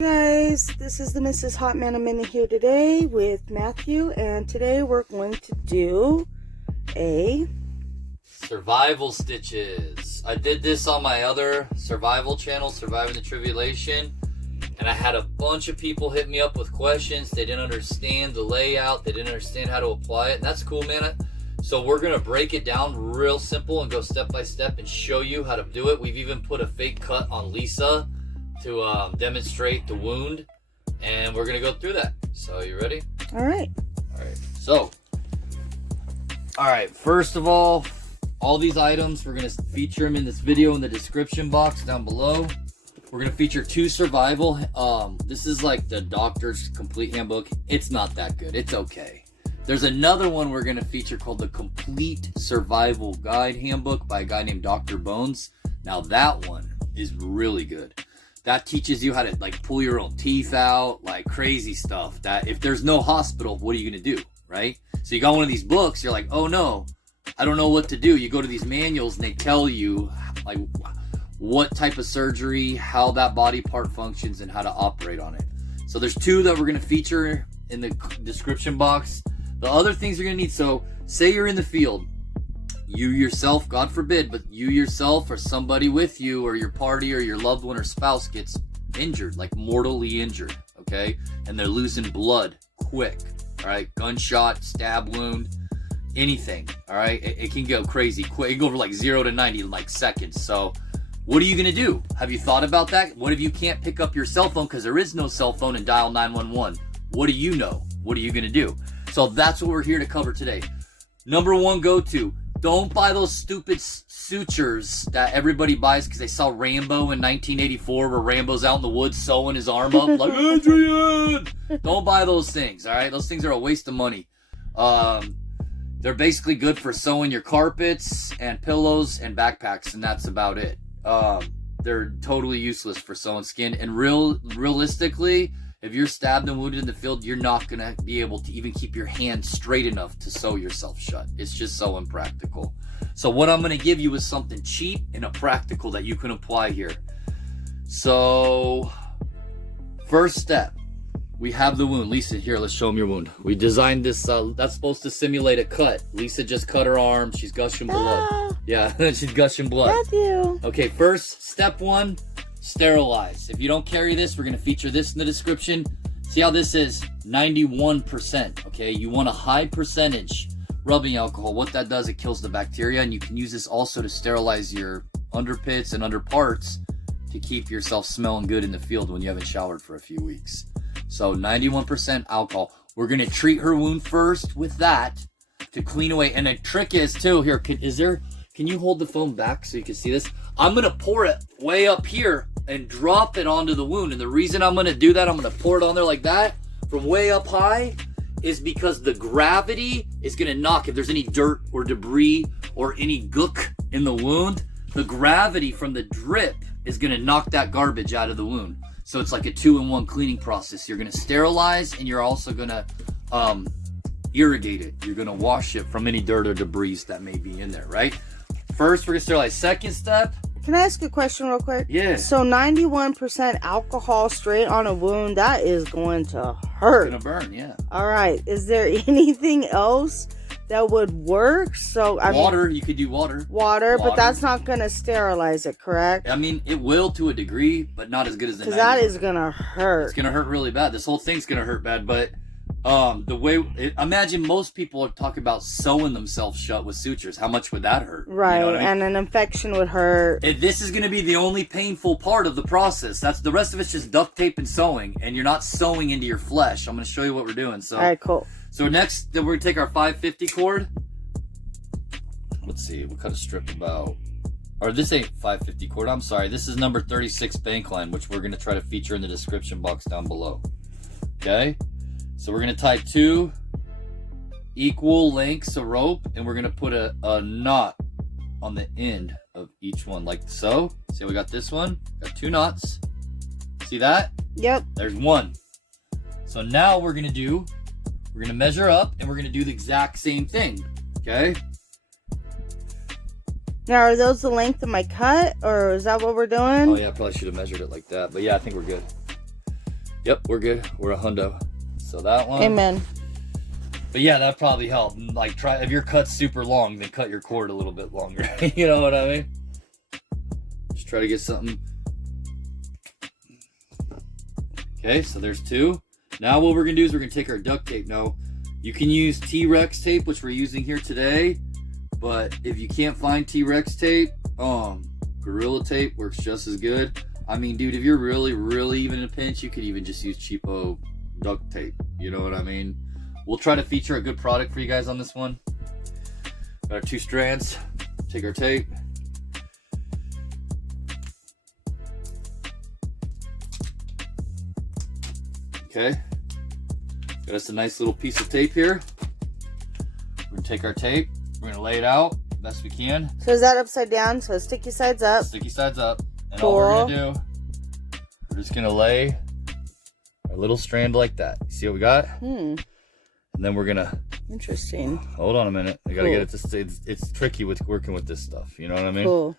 Guys, this is the Mrs. Hot Manna Minute here today with Matthew, and today we're going to do a survival stitches. I did this on my other survival channel, Surviving the Tribulation, and I had a bunch of people hit me up with questions. They didn't understand the layout, they didn't understand how to apply it, and that's cool, man. So we're gonna break it down real simple and go step by step and show you how to do it. We've even put a fake cut on Lisa to demonstrate the wound, and we're gonna go through that. So you ready? All right. So first of all these items, we're gonna feature them in this video in the description box down below. We're gonna feature 2 survival. This is like the doctor's complete handbook. It's not that good, it's okay. There's another one we're gonna feature called the Complete Survival Guide Handbook by a guy named Dr. Bones. Now that one is really good. That teaches you how to like pull your own teeth out, like crazy stuff that if there's no hospital, what are you gonna do, right? So you got one of these books, you're like, oh no, I don't know what to do. You go to these manuals and they tell you like what type of surgery, how that body part functions, and how to operate on it. So there's 2 that we're gonna feature in the description box. The other things you're gonna need, so say you're in the field, you yourself, God forbid, but you yourself or somebody with you or your party or your loved one or spouse gets injured, like mortally injured, okay? And they're losing blood quick, all right? Gunshot, stab wound, anything, all right? It can go crazy quick. It can go from like 0 to 90 in like seconds. So what are you gonna do? Have you thought about that? What if you can't pick up your cell phone because there is no cell phone and dial 911? What do you know? What are you gonna do? So that's what we're here to cover today. Number 1 go-to. Don't buy those stupid sutures that everybody buys because they saw Rambo in 1984 where Rambo's out in the woods sewing his arm up like, Adrian! Don't buy those things, all right? Those things are a waste of money. They're basically good for sewing your carpets and pillows and backpacks, and that's about it. They're totally useless for sewing skin. And realistically, if you're stabbed and wounded in the field, you're not going to be able to even keep your hand straight enough to sew yourself shut. It's just so impractical. So what I'm going to give you is something cheap and a practical that you can apply here. So first step, we have the wound. Lisa, here, let's show them your wound. We designed this, that's supposed to simulate a cut. Lisa just cut her arm. She's gushing blood. Yeah, she's gushing blood. Matthew. Okay, first, step 1. Sterilize. If you don't carry this, we're going to feature this in the description. See how this is 91%, okay? You want a high percentage rubbing alcohol. What that does, it kills the bacteria, and you can use this also to sterilize your underpits and under parts to keep yourself smelling good in the field when you haven't showered for a few weeks. So 91% alcohol. We're going to treat her wound first with that to clean away. And the trick is too, here, can you hold the phone back so you can see this? I'm going to pour it way up here and drop it onto the wound. And the reason I'm going to do that, I'm going to pour it on there like that from way up high, is because the gravity is going to knock, if there's any dirt or debris or any gook in the wound, the gravity from the drip is going to knock that garbage out of the wound. So it's like a 2-in-1 cleaning process. You're going to sterilize, and you're also going to irrigate it. You're going to wash it from any dirt or debris that may be in there, right? First, we're going to sterilize. Second step. Can I ask a question real quick? Yeah. So 91% alcohol straight on a wound, that is going to hurt. It's going to burn, yeah. All right. Is there anything else that would work? So water, you could do water. Water, but that's not going to sterilize it, correct? I mean, it will to a degree, but not as good as the 90. Because that is going to hurt. It's going to hurt really bad. This whole thing's going to hurt bad, but imagine most people are talking about sewing themselves shut with sutures. How much would that hurt? Right, you know what I mean? And an infection would hurt. This is going to be the only painful part of the process. That's the rest of it's just duct tape and sewing, and you're not sewing into your flesh. I'm going to show you what we're doing. So, all right, cool. So next, then we're going to take our 550 cord. Let's see, what kind of strip about? Or this ain't 550 cord. I'm sorry. This is number 36 bank line, which we're going to try to feature in the description box down below. Okay. So we're going to tie 2 equal lengths of rope, and we're going to put a knot on the end of each one, like so. See, we got this one. Got 2 knots. See that? Yep. There's 1. So now we're going to measure up, and we're going to do the exact same thing. Okay? Now, are those the length of my cut, or is that what we're doing? Oh, yeah, I probably should have measured it like that. But yeah, I think we're good. Yep, we're good. We're a hundo. So that one. Amen. But yeah, that probably helped. Like, try if your cut's super long, then cut your cord a little bit longer. You know what I mean? Just try to get something. Okay, so there's 2. Now what we're gonna do is we're gonna take our duct tape. Now, you can use T-Rex tape, which we're using here today. But if you can't find T-Rex tape, Gorilla tape works just as good. I mean, dude, if you're really, really even in a pinch, you could even just use cheapo duct tape. You know what I mean? We'll try to feature a good product for you guys on this one. Got our 2 strands. Take our tape. Okay. Got us a nice little piece of tape here. We're gonna take our tape. We're gonna lay it out best we can. So is that upside down? So sticky sides up. Sticky sides up. And cool. all we're gonna do, we're just gonna lay our little strand like that. See what we got? And then we're gonna. Interesting. Hold on a minute. I gotta get it to stay. It's tricky with working with this stuff. You know what I mean? Cool.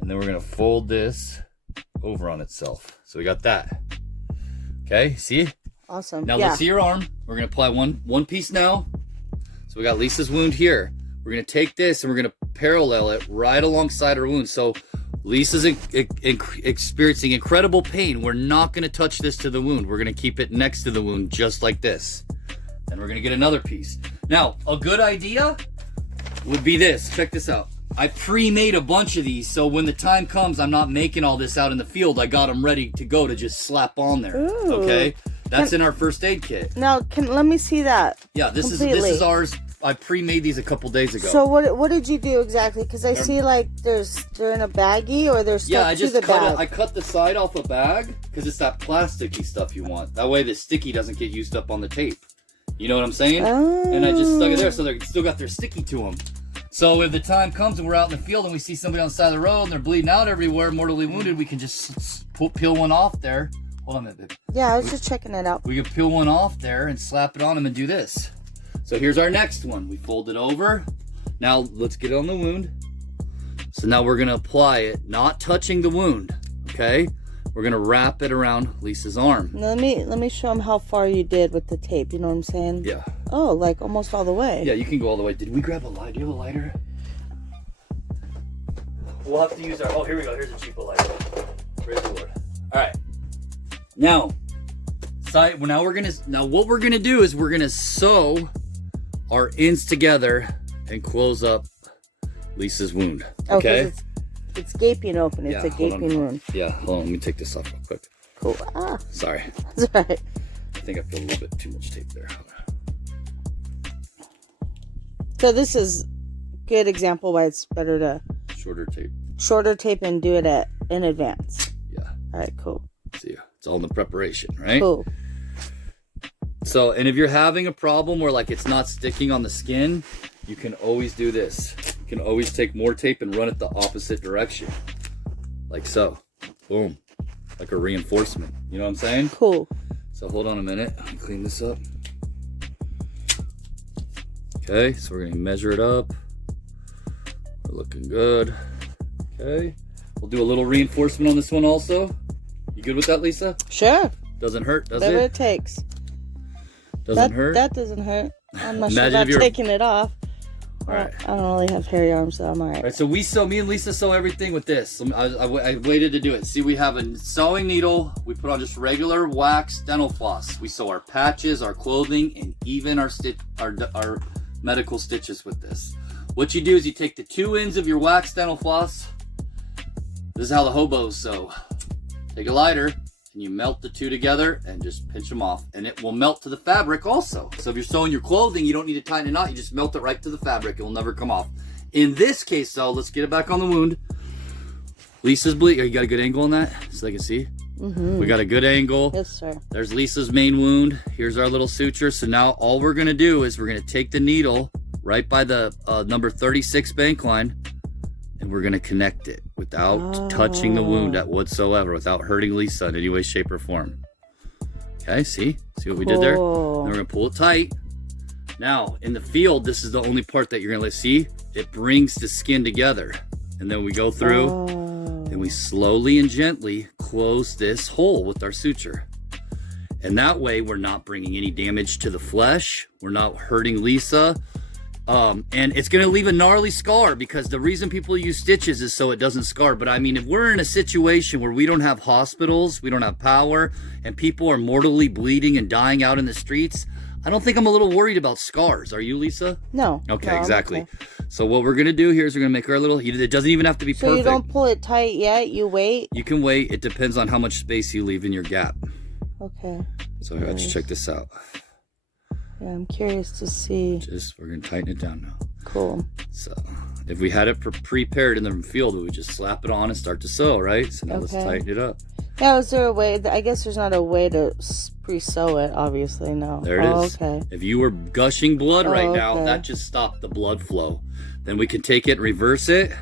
And then we're gonna fold this over on itself. So we got that. Okay. See? Awesome. Now let's see your arm. We're gonna apply one piece now. So we got Lisa's wound here. We're gonna take this and we're gonna parallel it right alongside her wound. So Lisa's experiencing incredible pain. We're not gonna touch this to the wound. We're gonna keep it next to the wound, just like this. And we're gonna get another piece. Now, a good idea would be this. Check this out. I pre-made a bunch of these, so when the time comes, I'm not making all this out in the field. I got them ready to go to just slap on there. Ooh. Okay? That's in our first aid kit. Now, let me see that. Yeah, this is ours. I pre-made these a couple days ago. So what did you do exactly? Because I see like they're in a baggie or they're stuck to the bag. I cut the side off a bag because it's that plasticky stuff you want. That way the sticky doesn't get used up on the tape. You know what I'm saying? Oh. And I just stuck it there so they still got their sticky to them. So if the time comes and we're out in the field and we see somebody on the side of the road and they're bleeding out everywhere, mortally wounded, we can just peel one off there. Hold on a minute, babe. Yeah, I was just checking it out. We can peel one off there and slap it on them and do this. So here's our next one. We fold it over. Now let's get it on the wound. So now we're gonna apply it, not touching the wound, okay? We're gonna wrap it around Lisa's arm. Now let me show them how far you did with the tape. You know what I'm saying? Yeah. Oh, like almost all the way. Yeah, you can go all the way. Did we grab a lighter? Do you have a lighter? We'll have to use our. Oh, here we go. Here's a cheapo lighter. Praise the Lord. All right. Now, what we're gonna do is we're gonna sew our ends together and close up Lisa's wound. Okay. Oh, it's gaping open. It's a gaping wound. Yeah, hold on. Let me take this off real quick. Cool. Ah. Sorry. That's right. I think I put a little bit too much tape there. So this is a good example why it's better to shorter tape and do it in advance. Yeah. All right. Cool. See, it's all in the preparation, right? Cool. So, and if you're having a problem where like it's not sticking on the skin, you can always do this. You can always take more tape and run it the opposite direction. Like so. Boom. Like a reinforcement. You know what I'm saying? Cool. So hold on a minute. Let me clean this up. Okay, so we're gonna measure it up. We're looking good. Okay. We'll do a little reinforcement on this one also. You good with that, Lisa? Sure. Doesn't hurt, does Whatever it? it takes. Doesn't hurt? That doesn't hurt. I'm not sure Imagine about taking it off. All right. I don't really have hairy arms, so I'm all right. All right, so me and Lisa sew everything with this. I waited to do it. See, we have a sewing needle. We put on just regular wax dental floss. We sew our patches, our clothing, and even our medical stitches with this. What you do is you take the 2 ends of your wax dental floss. This is how the hobos sew. Take a lighter and you melt the 2 together and just pinch them off, and it will melt to the fabric also. So if you're sewing your clothing, you don't need to tighten it out. You just melt it right to the fabric. It will never come off. In this case, though, let's get it back on the wound. Lisa's bleed. You got a good angle on that so they can see? We got a good angle. Yes, sir. There's Lisa's main wound. Here's our little suture. So now all we're gonna do is we're gonna take the needle right by the number 36 bank line, and we're gonna connect it without touching the wound at whatsoever, without hurting Lisa in any way, shape, or form. Okay, see what we did there? Then we're gonna pull it tight. Now in the field, this is the only part that you're gonna see. It brings the skin together, and then we go through and we slowly and gently close this hole with our suture. And that way we're not bringing any damage to the flesh. We're not hurting Lisa. And it's going to leave a gnarly scar, because the reason people use stitches is so it doesn't scar. But I mean, if we're in a situation where we don't have hospitals, we don't have power, and people are mortally bleeding and dying out in the streets, I don't think I'm a little worried about scars. Are you, Lisa? No. Okay, no, exactly. Okay. So what we're going to do here is we're going to make our little, it doesn't even have to be perfect. So you don't pull it tight yet? You wait? You can wait. It depends on how much space you leave in your gap. Okay. So let's check this out. Yeah, I'm curious to see. We're going to tighten it down now. Cool. So if we had it prepared in the field, we would just slap it on and start to sew, right? So now let's tighten it up. Yeah, is there a way? I guess there's not a way to pre-sew it, obviously, no. There it is. Okay. If you were gushing blood right now, that just stopped the blood flow. Then we can take it and reverse it.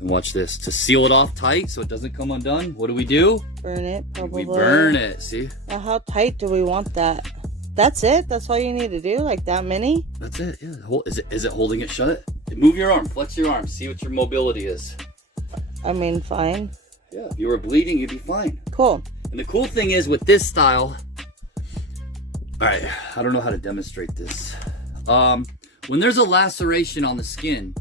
And watch this. To seal it off tight so it doesn't come undone, what do? Burn it, probably. We burn it, see? Now, how tight do we want that? That's it? That's all you need to do? Like that many? That's it, yeah. Is it holding it shut? Move your arm, flex your arm, see what your mobility is. I mean, fine. Yeah, if you were bleeding, you'd be fine. Cool. And the cool thing is with this style, all right, I don't know how to demonstrate this. When there's a laceration on the skin,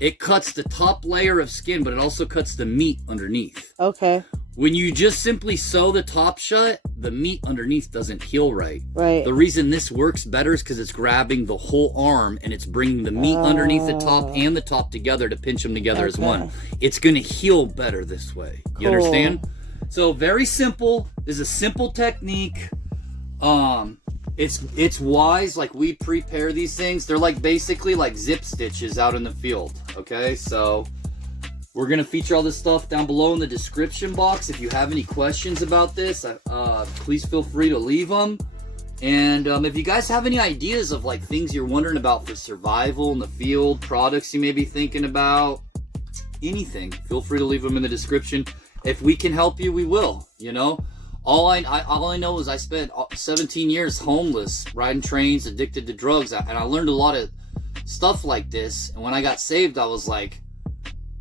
it cuts the top layer of skin, but it also cuts the meat underneath. Okay. When you just simply sew the top shut, the meat underneath doesn't heal right. Right. The reason this works better is because it's grabbing the whole arm and it's bringing the meat underneath the top and the top together to pinch them together as one. It's going to heal better this way. You understand? So very simple. This is a simple technique. It's wise. Like, we prepare these things. They're like basically like zip stitches out in the field. Okay, so we're going to feature all this stuff down below in the description box. If you have any questions about this, please feel free to leave them. And if you guys have any ideas of like things you're wondering about for survival in the field, products you may be thinking about, anything, feel free to leave them in the description. If we can help you, we will. You know, all I know is I spent 17 years homeless, riding trains, addicted to drugs, and I learned a lot of stuff like this. And when I got saved, I was like,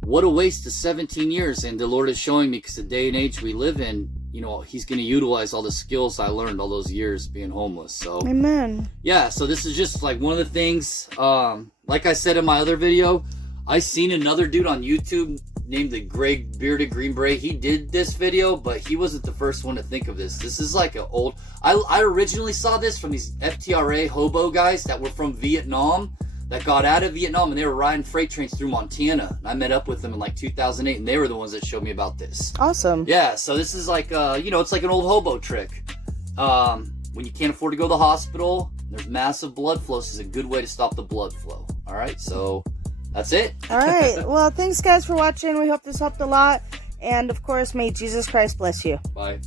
what a waste of 17 years. And the Lord is showing me, because the day and age we live in, you know, he's going to utilize all the skills I learned all those years being homeless. So amen. Yeah, so this is just like one of the things, like I said in my other video, I seen another dude on YouTube named the Greg Bearded Green Beret. He did this video, but he wasn't the first one to think of this. This is like an old, I originally saw this from these FTRA hobo guys that were from Vietnam, that got out of Vietnam, and they were riding freight trains through Montana. And I met up with them in like 2008, and they were the ones that showed me about this. Awesome. Yeah, so this is like, you know, it's like an old hobo trick. When you can't afford to go to the hospital, there's massive blood flow. This is a good way to stop the blood flow. All right, so that's it. All right. Well, thanks, guys, for watching. We hope this helped a lot. And, of course, may Jesus Christ bless you. Bye.